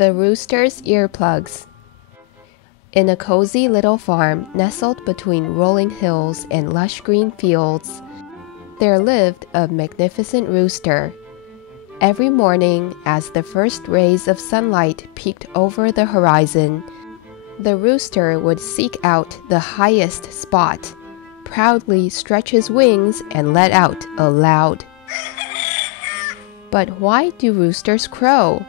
The rooster's earplugs. In a cozy little farm nestled between rolling hills and lush green fields, there lived a magnificent rooster. Every morning, as the first rays of sunlight peeked over the horizon, the rooster would seek out the highest spot, proudly stretch his wings, and let out a loud. But why do roosters crow?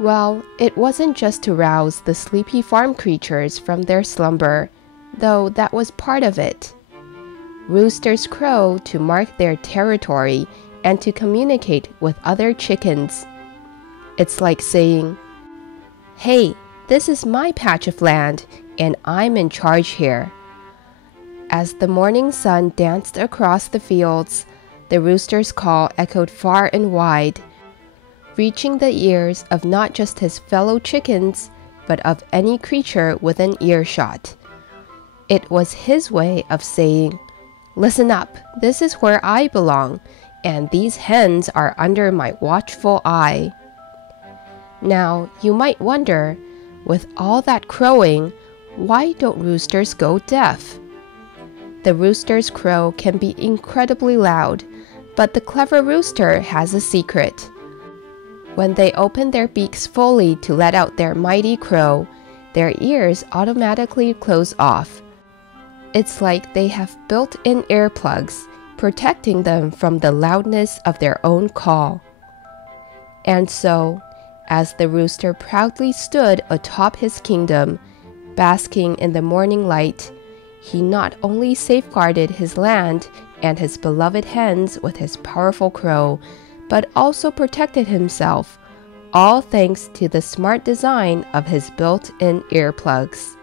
Well, it wasn't just to rouse the sleepy farm creatures from their slumber, though that was part of it. Roosters crow to mark their territory and to communicate with other chickens. It's like saying, "Hey, this is my patch of land, and I'm in charge here." As the morning sun danced across the fields, the rooster's call echoed far and wide, reaching the ears of not just his fellow chickens, but of any creature within earshot. It was his way of saying, "Listen up, this is where I belong, and these hens are under my watchful eye." Now, you might wonder, with all that crowing, why don't roosters go deaf? The rooster's crow can be incredibly loud, but the clever rooster has a secret. When they open their beaks fully to let out their mighty crow, their ears automatically close off. It's like they have built-in earplugs, protecting them from the loudness of their own call. And so, as the rooster proudly stood atop his kingdom, basking in the morning light, he not only safeguarded his land and his beloved hens with his powerful crow, but also protected himself, all thanks to the smart design of his built-in earplugs.